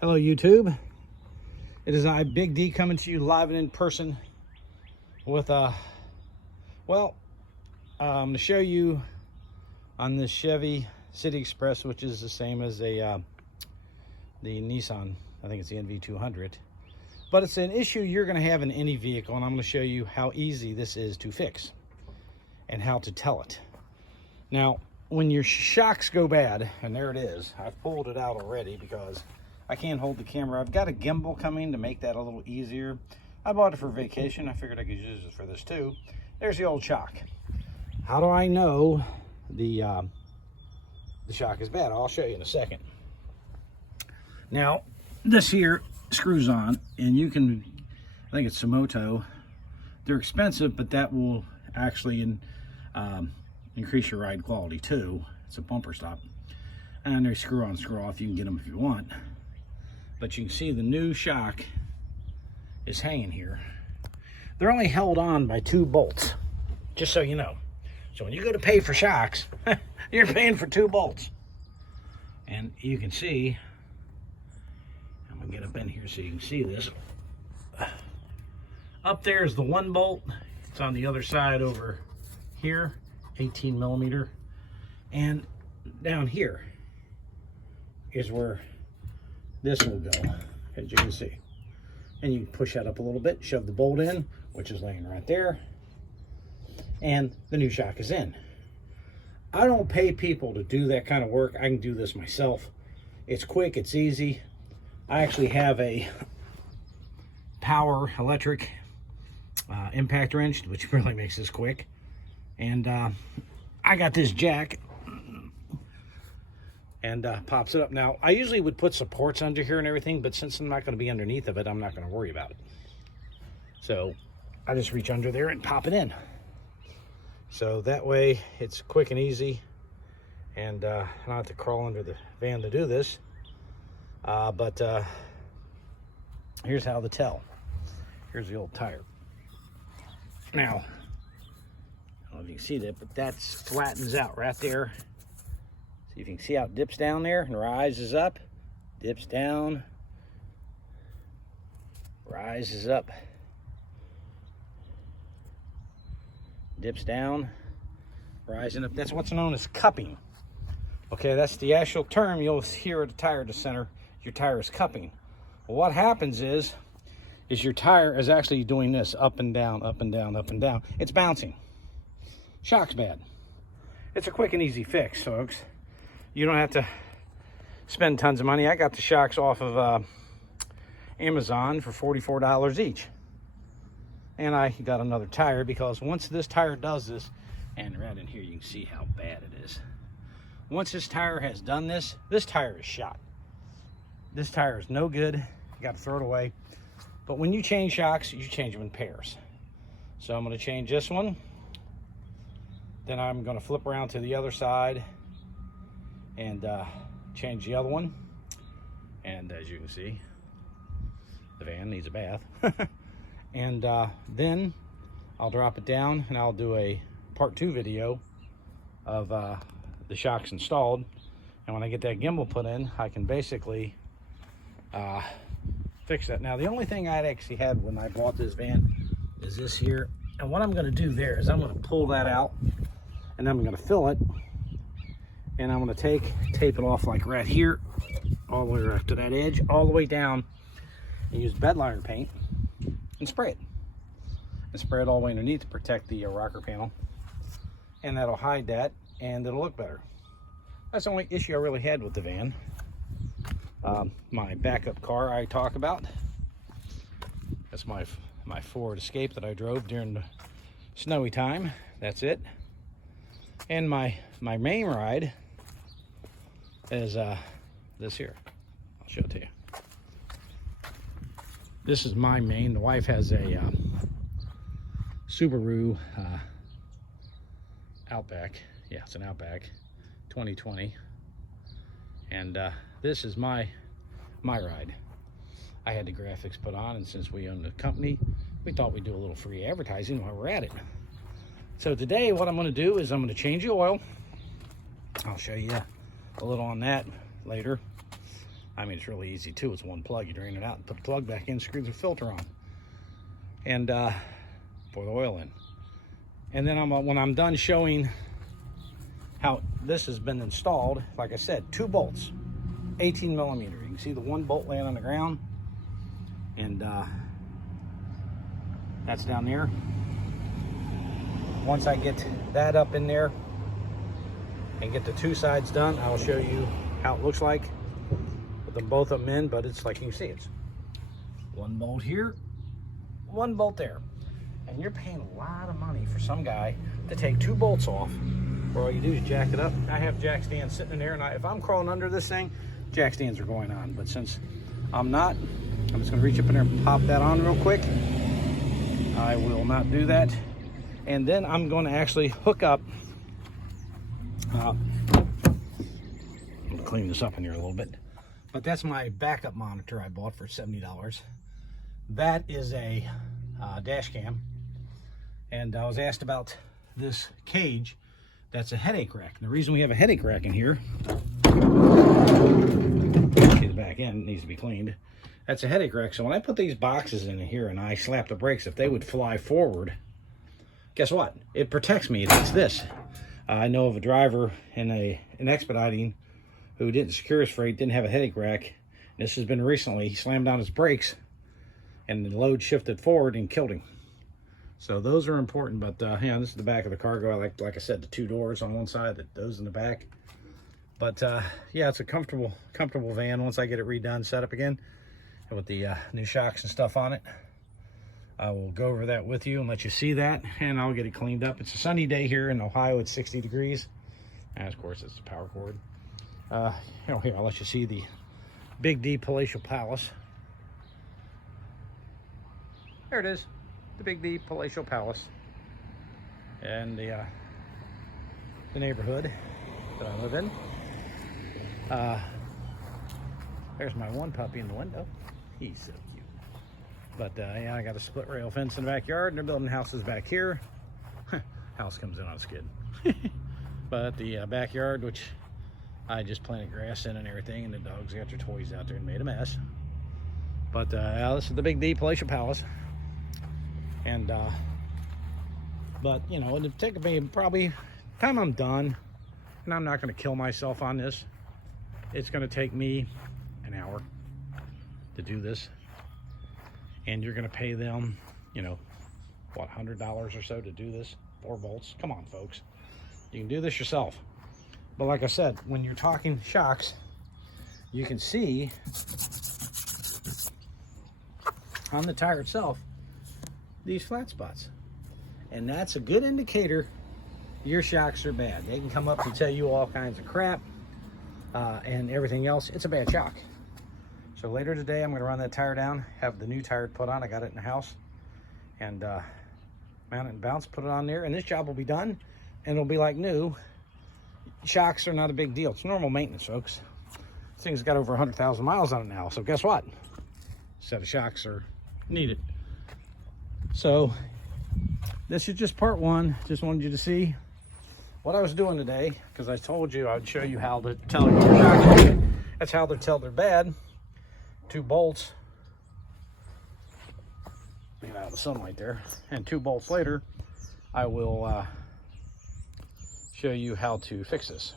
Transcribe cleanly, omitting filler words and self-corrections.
Hello YouTube, it is I, Big D, coming to you live and in person with I'm going to show you on this Chevy City Express, which is the same as the Nissan. I think it's the NV200, but it's an issue you're going to have in any vehicle, and I'm going to show you how easy this is to fix and how to tell it. Now, when your shocks go bad, and there it is, I've pulled it out already because I can't hold the camera. I've got a gimbal coming to make that a little easier. I bought it for vacation. I figured I could use it for this too. There's the old shock. How do I know the shock is bad? I'll show you in a second. Now, this here screws on, and you can, I think it's Sumoto. They're expensive, but that will actually increase your ride quality too. It's a bumper stop. And they screw on, screw off. You can get them if you want. But you can see the new shock is hanging here. They're only held on by 2 bolts, just so you know. So when you go to pay for shocks, you're paying for 2 bolts. And you can see, I'm gonna get up in here so you can see this. Up there is the 1 bolt. It's on the other side over here, 18 millimeter. And down here is where this will go, as you can see. And you can push that up a little bit, shove the bolt in, which is laying right there, and the new shock is in. I don't pay people to do that kind of work. I can do this myself. It's quick, it's easy. I actually have a power electric impact wrench, which really makes this quick. And I got this jack, and pops it up. Now, I usually would put supports under here and everything, but since I'm not going to be underneath of it, I'm not going to worry about it. So I just reach under there and pop it in. So that way it's quick and easy, and I don't have to crawl under the van to do this. But here's how to tell. Here's the old tire. Now, I don't know if you can see that, but that flattens out right there. See if you can see how it dips down there and rises up, dips down, rises up, dips down, rising up. That's what's known as cupping. Okay, that's the actual term you'll hear at the tire center. Your tire is cupping. Well, what happens is your tire is actually doing this, up and down, up and down, up and down. It's bouncing. Shock's bad. It's a quick and easy fix, folks. You don't have to spend tons of money. I got the shocks off of Amazon for $44 each. And I got another tire because once this tire does this, and right in here you can see how bad it is. Once this tire has done this, this tire is shot. This tire is no good. You got to throw it away. But when you change shocks, you change them in pairs. So I'm going to change this one. Then I'm going to flip around to the other side and change the other one. And as you can see, the van needs a bath. And then I'll drop it down and I'll do a part 2 video of the shocks installed. And when I get that gimbal put in, I can basically fix that. Now, the only thing I'd actually had when I bought this van is this here. And what I'm going to do there is I'm going to pull that out, and I'm going to fill it, and I'm going to tape it off like right here, all the way right to that edge, all the way down, and use bed liner paint and spray it. And spray it all the way underneath to protect the rocker panel, and that'll hide that, and it'll look better. That's the only issue I really had with the van. My backup car I talk about. That's my Ford Escape that I drove during the snowy time. That's it. And my main ride is this here. I'll show it to you. This is my main. The wife has a Subaru Outback. Yeah, it's an Outback 2020. And this is my ride. I had the graphics put on, and since we own the company, we thought we'd do a little free advertising while we're at it. So today what I'm going to do is I'm going to change the oil. I'll show you a little on that later. I mean, it's really easy too. It's one plug. You drain it out and put the plug back in, screw the filter on, and pour the oil in. And then when I'm done showing how this has been installed, like I said, 2 bolts, 18 millimeter. You can see the 1 bolt laying on the ground, and that's down there. Once I get that up in there and get the 2 sides done, I'll show you how it looks like with them both of them in. But it's like you can see, it's 1 bolt here, 1 bolt there. And you're paying a lot of money for some guy to take 2 bolts off, where all you do is jack it up. I have jack stands sitting in there, and if I'm crawling under this thing, jack stands are going on. But since I'm not, I'm just gonna reach up in there and pop that on real quick. I will not do that. And then I'm going to actually hook up, I'm gonna clean this up in here a little bit, but that's my backup monitor I bought for $70. That is a dash cam. And I was asked about this cage. That's a headache rack. And the reason we have a headache rack in here, see the back end needs to be cleaned. That's a headache rack. So when I put these boxes in here and I slap the brakes, if they would fly forward, guess what? It protects me. It does this. I know of a driver in an Expediting who didn't secure his freight, didn't have a headache rack. This has been recently. He slammed down his brakes and the load shifted forward and killed him. So those are important. But yeah, this is the back of the cargo. I like I said, the 2 doors on one side, those in the back. But yeah, it's a comfortable van. Once I get it redone, set up again, and with the new shocks and stuff on it, I will go over that with you and let you see that, and I'll get it cleaned up. It's a sunny day here in Ohio. It's 60 degrees, and of course it's the power cord. Here, I'll let you see the Big D Palatial Palace. There it is, the Big D Palatial Palace, and the neighborhood that I live in. There's my 1 puppy in the window. He's so cute. But yeah, I got a split rail fence in the backyard, and they're building houses back here. House comes in on a skid. But the backyard, which I just planted grass in and everything, and the dogs got their toys out there and made a mess. But yeah, this is the Big D Palatial Palace. And but you know, it'll take me probably, time I'm done, and I'm not going to kill myself on this, it's going to take me an hour to do this. And you're going to pay them, you know, what, $100 or so to do this? 4 bolts. Come on, folks. You can do this yourself. But like I said, when you're talking shocks, you can see on the tire itself these flat spots. And that's a good indicator your shocks are bad. They can come up and tell you all kinds of crap and everything else. It's a bad shock. So later today, I'm going to run that tire down, have the new tire put on. I got it in the house, and mount it and bounce, put it on there, and this job will be done, and it'll be like new. Shocks are not a big deal. It's normal maintenance, folks. This thing's got over 100,000 miles on it now, so guess what? A set of shocks are needed. So this is just part 1. Just wanted you to see what I was doing today, because I told you I'd show you how to tell your shocks. That's how they tell they're bad. 2 bolts, get out of the sunlight there, and 2 bolts later, I will show you how to fix this.